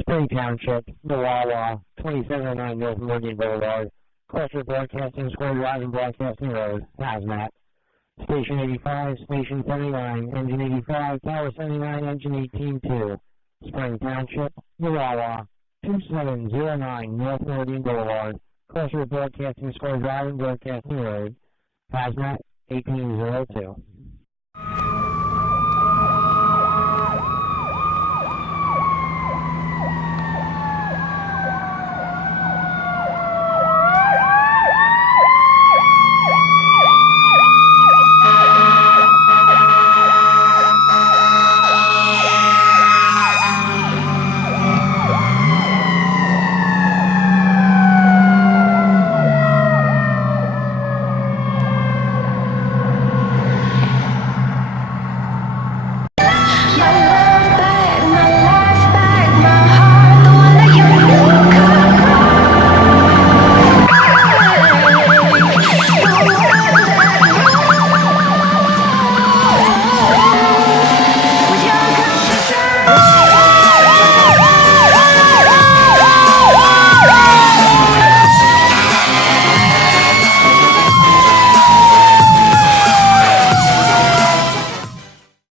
Spring Township, the Wawa, 2709 North Meridian Boulevard, Cluster Broadcasting Square Drive and Broadcasting Road, Hazmat. Station 85, Station 79, Engine 85, Tower 79, Engine 18-2. Spring Township, the Wawa, 2709 North Meridian Boulevard, Cluster Broadcasting Square Drive and Broadcasting Road, Hazmat 1802.